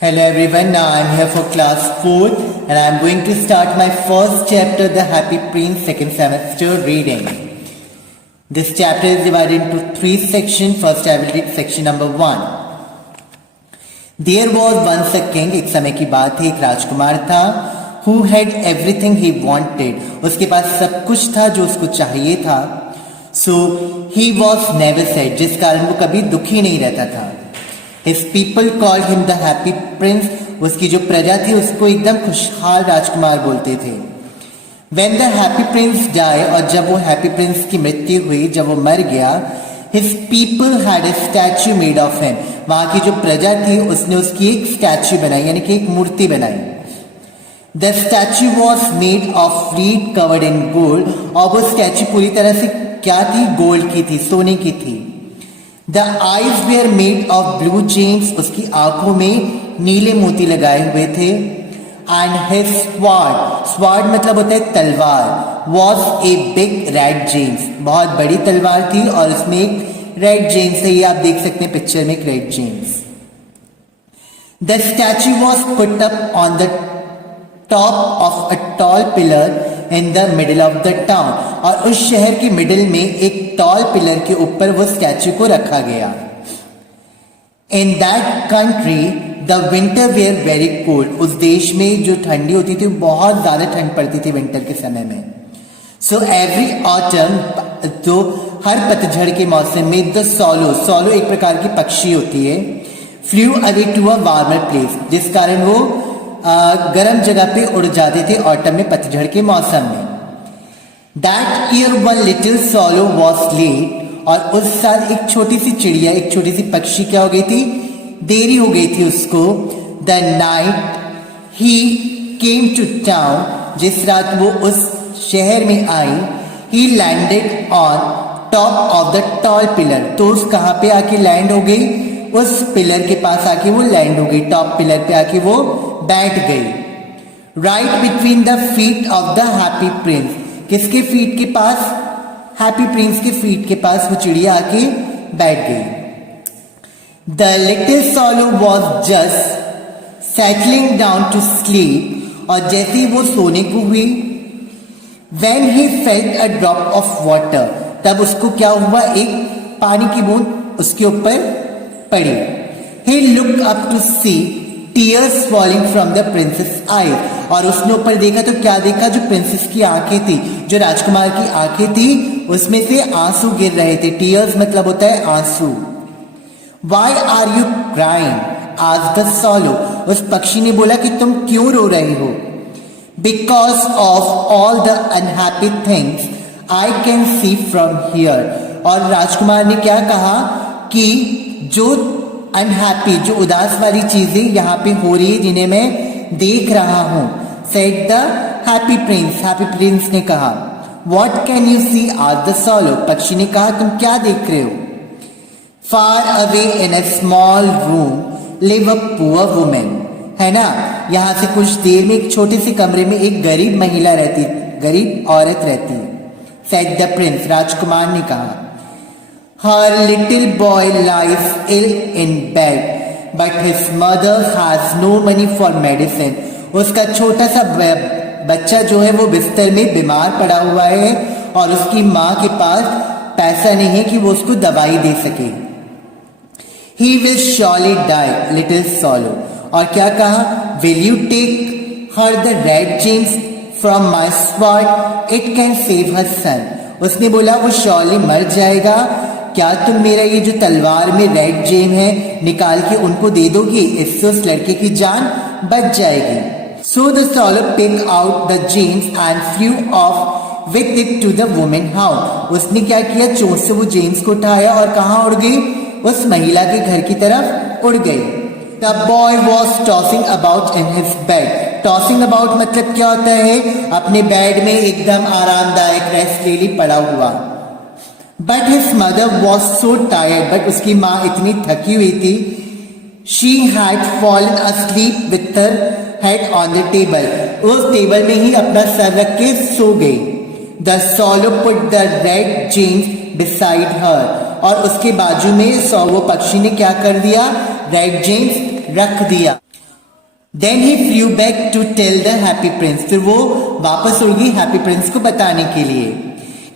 Hello everyone, now I am here for class 4th and I am going to start my first chapter, The Happy Prince, second semester reading. This chapter is divided into 3 sections. First I will read section number 1. There was once a king, एक समय की बात है, एक राजकुमार था, who had everything he wanted. उसके पास सब कुछ था जो उसको चाहिए था. So he was never sad, जिस कारण वो कभी दुखी नहीं रहता था. His people called him the happy prince. उसकी जो प्रजा थी उसको एकदम खुशहाल राजकुमार बोलते थे. When the happy prince died, और जब वो happy prince की मृत्यु हुई, जब वो मर गया, his people had a statue made of him. वहाँ की जो प्रजा थी उसने उसकी एक स्टैच्यू बनाई, यानी कि एक मूर्ति बनाई. The statue was made of reed covered in gold. और वो स्टैच्यू पूरी तरह से क्या थी? गोल्ड की थी, सोने की थी. The eyes were made of blue gems. उसकी आंखों में नीले मोती लगाए हुए थे. And his sword मतलब होता है तलवार. Was a big red gems. बहुत बड़ी तलवार थी और उसमें एक रेड जेम्स है. ये आप देख सकते हैं पिक्चर में, एक red James. The statue was put up on the top of a tall pillar in the middle of the town. और उस शहर के मिडिल में एक टॉल पिलर के ऊपर वो स्टैच्यू को रखा गया. In that country the winter were very cold. उस देश में जो ठंडी होती थी बहुत ज्यादा ठंड पड़ती थी विंटर के समय में. So every autumn, जो हर पतझड़ के मौसम में, the swallow एक प्रकार की पक्षी होती है, flew away to a warmer place. जिस कारण वो गर्म जगह पे उड़ जाते थे ऑटम में, पतझड़ के मौसम में. That year one little swallow was late. और उस साल एक छोटी सी चिड़िया, एक छोटी सी पक्षी क्या हो गई थी? देरी हो गई थी उसको. The night he came to town. जिस रात वो उस शहर में आई, he landed on top of the tall pillar. तो उस कहाँ पे आके लैंड हो गई? उस पिलर के पास आके वो लैंड हो गई, टॉप पिलर पे आके वो बैठ गई. Right between the feet of the happy prince. किसके फीट के पास? हैप्पी प्रिंस के फीट के पास वो चिड़िया आके बैठ गई. The little swallow was just settling down to sleep. और जैसे ही वो सोने को हुई, when he felt a drop of water, तब उसको क्या हुआ? एक पानी की बूंद उसके ऊपर पड़ी. He looked up to see tears falling from the princess eyes. और उसने ऊपर देखा तो क्या देखा? जो प्रिंसेस की आंखें थी, जो राजकुमार की आंखें थी, उसमें से आंसू गिर रहे थे. टीयर्स मतलब होता है आंसू. Why are you crying? asked the swallow. उस पक्षी ने बोला कि तुम क्यों रो रही हो? Because of all the unhappy things I can see from here. और राजकुमार ने क्या कहा कि जो अनहैप्पी, जो उदास वाली चीजें यहाँ पे हो रही है, जिन्हें मैं देख रहा हूं. said the happy prince. Happy Prince ने कहा. What can you see? asked the swallow. पक्षी ने कहा तुम क्या देख रहे हो? Far away in a small room live a poor woman. है ना, यहाँ से कुछ देर में एक छोटे से कमरे में एक गरीब महिला रहती, गरीब औरत रहती. said the prince. राजकुमार ने कहा. Her little boy lies ill in bed, but his mother has no money for medicine. उसका छोटा सा बच्चा जो है वो बिस्तर में बीमार पड़ा हुआ है और उसकी माँ के पास पैसा नहीं है कि वो उसको दवाई दे सके. He will surely die, little swallow. और क्या कहा? Will you take her the red gems from my sword? It can save her son. उसने बोला वो surely मर जाएगा. क्या तुम मेरा ये जो तलवार में रेड जेम है निकाल के उनको दे दोगी? इससे उस लड़के की जान बच जाएगी. So the swallow picked out the gems and flew off with it to the woman house. उसने क्या किया? चोंच से वो जेम्स को उठाया और कहाँ उड़ गई? उस महिला के घर की तरफ उड़ गई. The boy was tossing about in his bed. Tossing about मतलब क्या होता है? अपने बेड में एकदम आरामदायक रेस्ट ले ली, पड़ा हुआ. But his mother was so tired. But उसकी माँ इतनी थकी हुई थी. She had fallen asleep with her head on the table. उस टेबल में ही अपना सर रख के सो गई. The swallow put the red gems beside her. और उसके बाजू में वो पक्षी ने क्या कर दिया? रेड जेम्स रख दिया. Then he flew back to tell the happy prince, फिर वो वापस उड़ गई हैप्पी प्रिंस को बताने के लिए.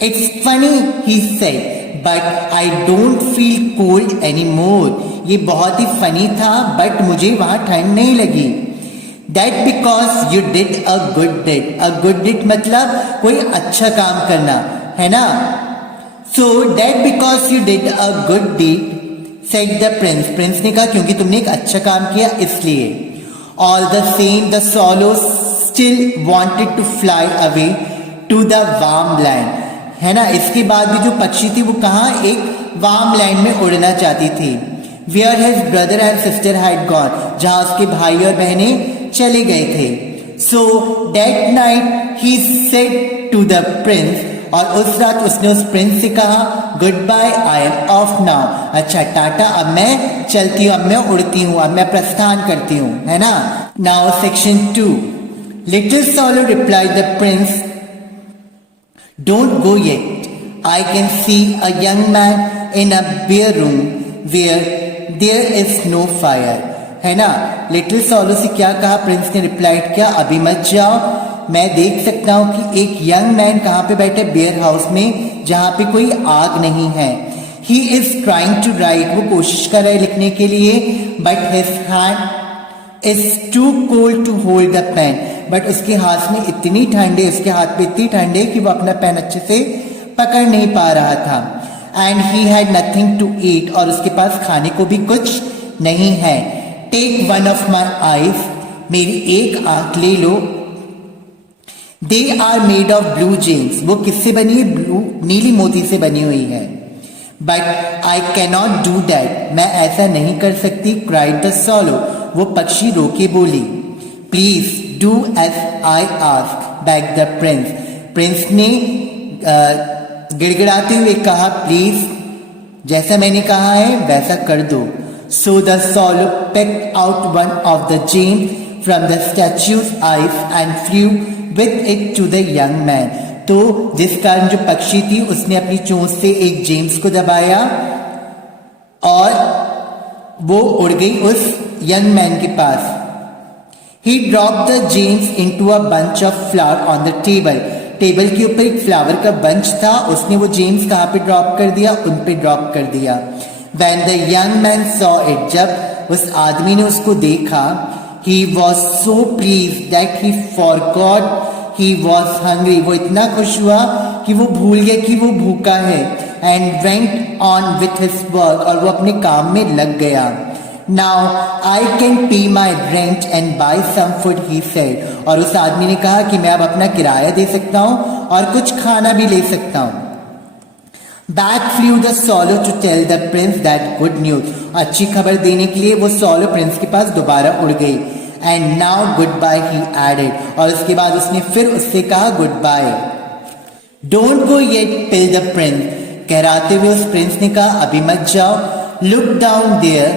It's funny he said, but I don't feel cold any more. ये बहुत ही फनी था, बट मुझे वहां ठंड नहीं लगी. That because you did a good deed. A good deed मतलब कोई अच्छा काम करना, है ना. So that because you did a good deed said the prince. Prince ने कहा क्योंकि तुमने एक अच्छा काम किया इसलिए. All the same the swallow still wanted to fly away to the warm land, है ना. इसके बाद भी जो पक्षी थी वो कहाँ, एक वार्म लैंड में उड़ना चाहती थी. Where his brother and sister had gone, जहां उसके भाई और बहनें चले गए थे. So that night he said to the prince, और उस रात उसने उस प्रिंस से कहा, good bye, I am off now. अच्छा टाटा, अब मैं चलती हूँ, अब मैं उड़ती हूँ, अब मैं प्रस्थान करती हूँ, है ना. Now section 2. Little swallow replied the prince, don't go yet. I can see a young man in a bare room where there is no fire. है ना. लिटिल swallow से क्या कहा प्रिंस ने, रिप्लाइड किया, अभी मत जाओ, मैं देख सकता हूं कि एक यंग मैन कहां पे बैठे, बेयर हाउस में, जहां पे कोई आग नहीं है. He is trying to write, वो कोशिश कर रहा है लिखने के लिए, but his hand is too cold to hold the pen. But उसके हाथ में इतनी ठंड है, उसके हाथ पे इतनी ठंड है कि वो अपना पेन अच्छे से पकड़ नहीं पा रहा था. And he had nothing to eat, और उसके पास खाने को भी कुछ नहीं है. Take one of my eyes, मेरी एक आंख ले लो. They are made of blue gems, वो किससे बनी है, ब्लू नीली मोती से बनी हुई है. But I cannot do that, मैं ऐसा नहीं कर सकती. क्राइड द swallow, वो पक्षी रोके बोली. Please do as I ask, back the prince. Prince ने गिड़गिड़ाते हुए कहा, प्लीज जैसा मैंने कहा है वैसा कर दो. So the swallow picked out one of the gems from the statue's eyes and flew with it to the young man. तो जिस कारण जो पक्षी थी उसने अपनी चोंच से एक जेम्स को दबाया और वो उड़ गई उस यंग मैन के पास. He dropped the gems into a bunch of flower on the table. Table के ऊपर एक फ्लावर का बंच था, उसने वो जेम्स कहाँ पे ड्रॉप कर दिया, उन पे ड्रॉप कर दिया. When the young man saw it, जब उस आदमी ने उसको देखा, he was so pleased that he forgot he was hungry. वो इतना खुश हुआ कि वो भूल गया कि वो भूखा है. And went on with his work, और वो अपने काम में लग गया. Now I can pay my rent and buy some food, he said. और उस आदमी ने कहा कि मैं अब अपना किराया दे सकता हूँ और कुछ खाना भी ले सकता हूँ. Back flew the swallow to tell the prince that good news. अच्छी खबर देने के लिए वो swallow प्रिंस के पास दोबारा उड़ गई. And now goodbye, he added. और उसके बाद उसने फिर उससे कहा goodbye. Don't go yet, tell the prince. कहराते हुए उस प्रिंस ने कहा अभी मत जाओ. Look down there.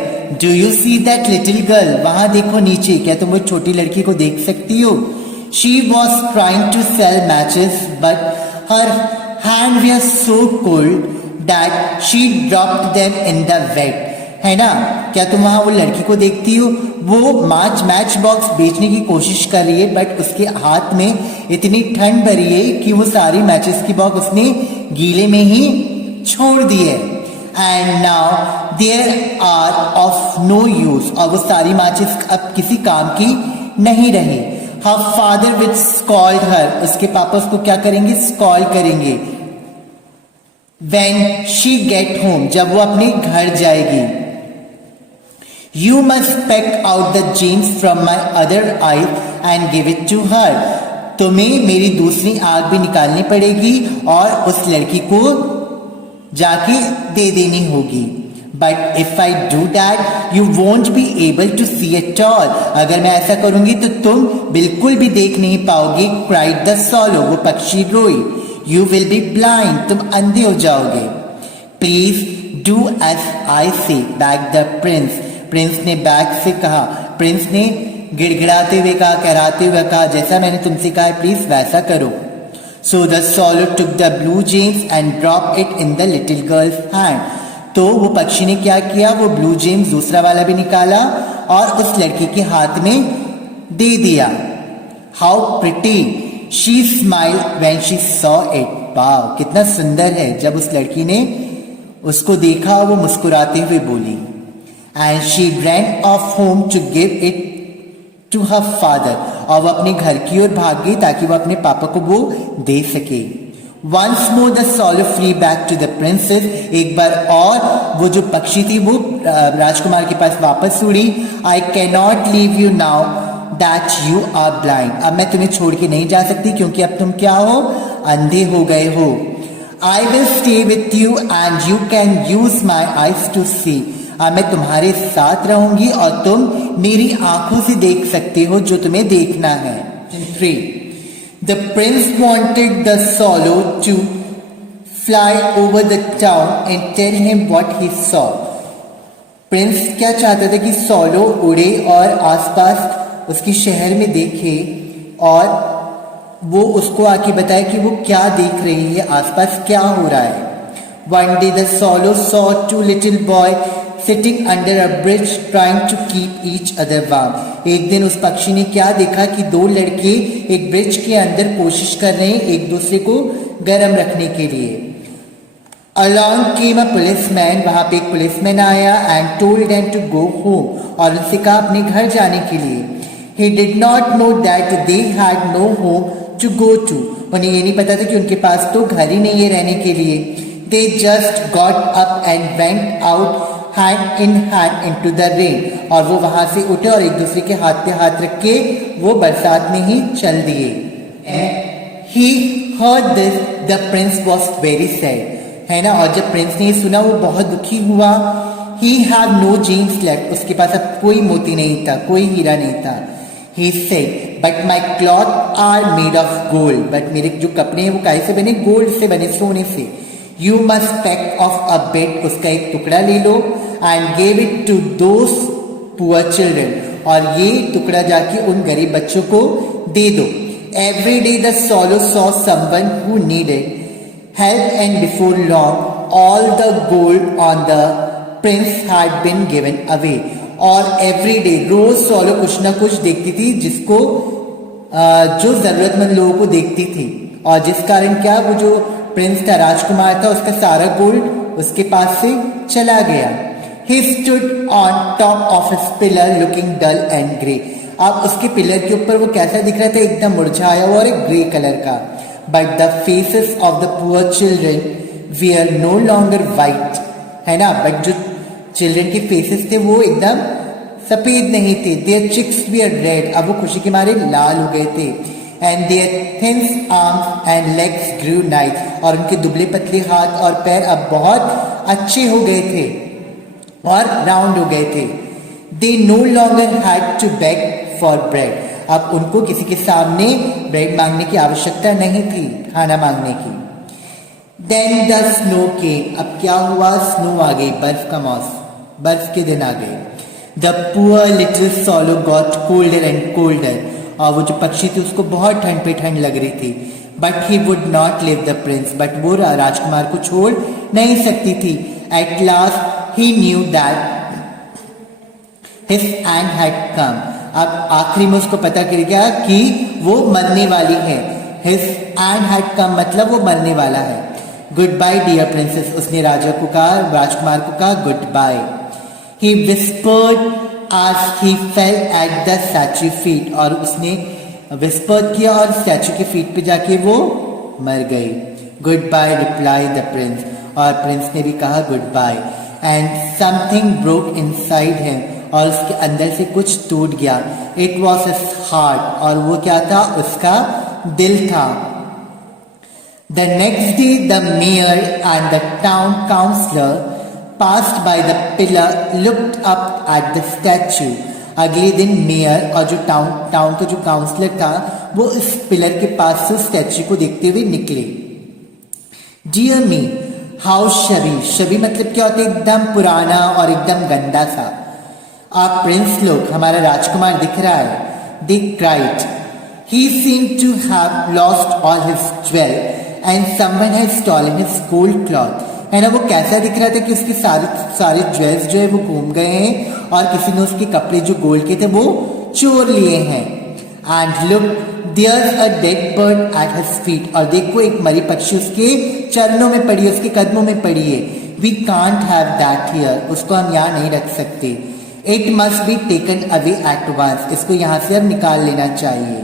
Do you see that little girl? वहां देखो नीचे, क्या तुम वो छोटी लड़की को देख सकती हो? She was trying to sell matches, but her hand was so cold that she dropped them in the wet. है ना. क्या तुम वहां वो लड़की को देखती हो? वो मैच बॉक्स बेचने की कोशिश कर रही है, बट उसके हाथ में इतनी ठंड भरी है कि वो सारी मैचेस की बॉक्स उसने गीले में ही छोड़ दी है. And now there are of no use, और वो सारी मैचेस अब किसी काम की नहीं रही. हर फादर विच स्कॉल्ड हर, उसके पापा उसको क्या करेंगे, स्कॉल्ड करेंगे. व्हेन शी गेट होम, जब वो अपने घर जाएगी. You must pick out the gems from my other eye and give it to her. तुम्हें मेरी दूसरी आग भी निकालनी पड़ेगी और उस लड़की को जाके दे देनी होगी. But if I do that you won't be able to see at all, अगर मैं ऐसा करूंगी तो तुम बिल्कुल भी देख नहीं पाओगे. क्राइड द swallow, वो पक्षी रोई. यू विल बी ब्लाइंड, तुम अंधे हो जाओगे. प्लीज डू एज आई से, बैक द प्रिंस. प्रिंस ने बैक से कहा. प्रिंस ने गिड़गिड़ाते हुए कहा, कहराते हुए कहा, जैसा मैंने तुमसे कहा है प्लीज वैसा करो. So the swallow took the blue gems and dropped it in the little girl's hand. तो वो पक्षी ने क्या किया, वो ब्लू जेम्स दूसरा वाला भी निकाला और उस लड़की के हाथ में दे दिया। How pretty she smile when she saw it. वाह, कितना सुंदर है। जब उस लड़की ने उसको देखा वो मुस्कुराते हुए बोली। And she ran off home to give it to her father. और वो अपने घर की ओर भाग गई ताकि वो अपने पापा को वो दे सके। Once more the swallow flew back to the princess। एक बार और वो जो पक्षी थी वो राजकुमार के पास वापस उड़ी। I can not leave you now that you are blind. अब मैं तुम्हें छोड़ के नहीं जा सकती क्योंकि अब तुम क्या हो, अंधे हो गए हो। I will stay with you and you can use my eyes to see. अब मैं तुम्हारे साथ रहूंगी और तुम मेरी आंखों से देख सकते हो जो तुम्हें देखना है। 3. The prince wanted the swallow to fly over the town and tell him what he saw। Prince क्या चाहता था कि सॉलो उड़े और आसपास उसकी शहर में देखे और वो उसको आके बताए कि वो क्या देख रही है, आसपास क्या हो रहा है। One day the swallow saw 2 little boys sitting under a bridge trying to keep each other warm। एक दिन उस पक्षी ने क्या देखा कि 2 लड़के एक ब्रिज के अंदर कोशिश कर रहे हैं एक दूसरे को गर्म रखने के लिए। Along came a policeman। वहां पे एक पुलिसमैन आया and told them to go home। और उनसे कहा अपने घर जाने के लिए। He did not know that they had no home to go to। उन्हें ये नहीं पता था कि उनके पास तो घर ही नहीं है रहने के लिए। They just got up and went out hand in hand into the rain। और वो वहां से उठे और एक दूसरे के हाथ पे हाथ रख के वो बरसात में ही चल दिए। He heard this, the prince was very sad। है ना, और जब प्रिंस ने ये सुना वो बहुत दुखी हुआ। He had no gems left। उसके पास अब कोई मोती नहीं था, कोई हीरा नहीं था। He said, but my cloth are made of gold। but मेरे जो कपड़े हैं वो काहे से बने, गोल्ड से बने, सोने से। You must peck off a bit। उसका एक टुकड़ा ले लो and give it to those poor children। और ये टुकड़ा जाके उन गरीब बच्चों को दे दो। Every day the swallow saw someone who needed help and before long all the gold on the prince had been given away। और every day रोज swallow कुछ ना कुछ देखती थी जिसको जो जरूरतमंद लोगों को देखती थी और जिस कारण क्या वो जो प्रिंस था, राजकुमार था, उसका सारा गोल्ड उसके पास से चला गया। He stood on top of his pillar looking dull and grey। अब उसके पिलर के ऊपर वो कैसा दिख रहा था, एकदम मुरझाया हुआ और एक ग्रे कलर का। But the faces of the poor children were no longer white। है ना, बट जो चिल्ड्रन के फेसेस थे वो एकदम सफेद नहीं थे। Their cheeks were red। अब वो खुशी के मारे लाल हो गए थे। And their thin arms and legs grew nice। और उनके दुबले पतले हाथ और पैर अब बहुत अच्छे हो गए थे और राउंड हो गए थे। They no longer had to beg for bread। अब उनको किसी के सामने ब्रेड मांगने की आवश्यकता नहीं थी, खाना मांगने की। Then the snow came। अब क्या हुआ, स्नो आ गई, बर्फ का मौसम, बर्फ के दिन आ गए। The poor little swallow got colder and colder। और वो जो पक्षी थी उसको बहुत ठंड पे ठंड लग रही थी। But he would not leave the prince। But वो राजकुमार को छोड़ नहीं सकती थी। At last he knew that his end had come। अब आखिरी में उसको पता चल गया कि वो मरने वाली है। His end had come मतलब वो मरने वाला है। Goodbye dear princess। उसने राजा को कहा, राजकुमार को कहा good bye. He whispered as he fell at the statue feet। और उसने विस्पर किया और स्टैचू के फीट पे जाके वो मर गई। Good bye replied the prince. और प्रिंस ने भी कहा good bye. And something broke inside him. और उसके अंदर से कुछ टूट गया। It was his heart. और वो क्या था, उसका दिल था। The next day the mayor and the town councillor passed by the pillar looked up at the statue। अगले दिन मेयर और जो टाउन का जो काउंसलर था वो इस पिलर के पास से स्टैच्यू को देखते हुए निकले। Dear me how शबी। शबी मतलब क्या होता है, एकदम पुराना और एकदम गंदा सा। आप प्रिंस लोग, हमारा राजकुमार दिख रहा है। They cried। He seemed to have lost all his jewel and someone had stolen his gold cloth। है ना, वो कैसा दिख रहा था कि उसके सारे ज्वेल्स जो है वो घूम गए हैं और किसी ने उसके कपड़े जो गोल्ड के थे वो चोर लिए हैं। And look there's a dead bird at his feet, और देखो एक मरी पक्षी उसके चरणों में पड़ी है, उसके कदमों में पड़ी है। We can't have that here, उसको हम यहाँ नहीं रख सकते। It must be taken away at once, इसको यहाँ से अब निकाल लेना चाहिए।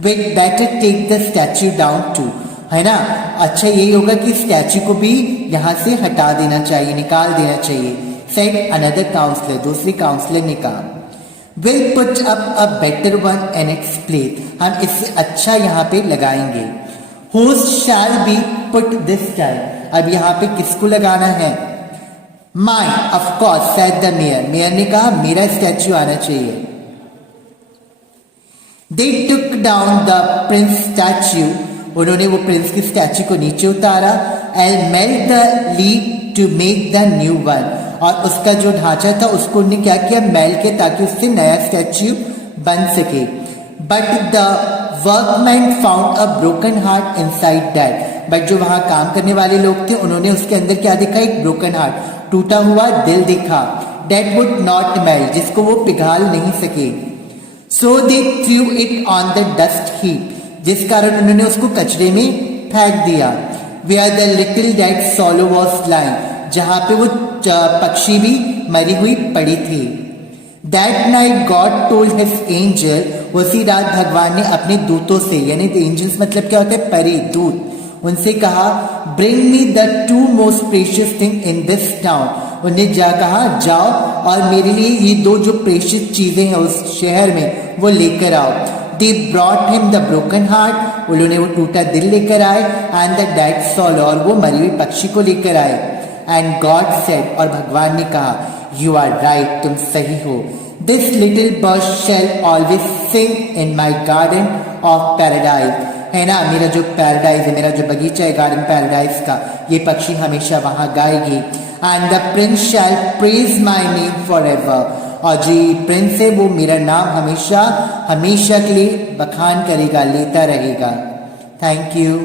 We better take the statue down to, है ना, अच्छा यही होगा कि स्टैच्यू को भी यहाँ से हटा देना चाहिए, निकाल देना चाहिए। सेड अनदर काउंसलर, दूसरी काउंसलर ने कहा। Will put up a better one in its place, हम इससे अच्छा यहाँ पे लगाएंगे। Who shall be put this time, अब यहाँ पे किसको लगाना है? Mine of course said the mayor, mayor ने कहा मेरा स्टैच्यू आना चाहिए। They took down the prince statue, उन्होंने वो प्रिंस की स्टैच्यू को नीचे उतारा। And melt the lead to make the new one, और उसका जो ढांचा था उसको उन्होंने क्या किया, मेल के, ताकि उससे नया स्टैच्यू बन सके। But the workman found a broken heart inside that, but जो वहां काम करने वाले लोग थे उन्होंने उसके अंदर क्या देखा, एक ब्रोकन हार्ट, टूटा हुआ दिल देखा। दैट वुड नॉट मेल्ट, जिसको वो पिघाल नहीं सके। So they threw it on the dust heap, जिस कारण उन्होंने उसको कचरे में फेंक दिया। Where the little dead swallow was lying, जहां पे वो पक्षी भी मरी हुई पड़ी थी। That night God told his angel, उसी रात भगवान ने अपने दूतों से, यानी एंजल्स मतलब क्या होते हैं, परी, दूत, उनसे कहा bring me the two most precious thing in this town, उन्हें जा कहा जाओ और मेरे लिए ये दो जो प्रेशियस चीजें हैं उस शहर में वो लेकर आओ। They brought him the broken heart, उन्होंने वो टूटा दिल लेकर आए, and the dead soul, और वो मरी हुई पक्षी को लेकर आए। And God said, और भगवान ने कहा, You are right, तुम सही हो। This little bird shall always sing in my garden of paradise, है ना, मेरा जो पैराडाइज है, मेरा जो बगीचा है गार्डन पैराडाइज का, ये पक्षी हमेशा वहां गाएगी। And the prince shall praise my name forever, और जो प्रिंस है वो मेरा नाम हमेशा हमेशा के लिए बखान करेगा, लेता रहेगा। Thank you.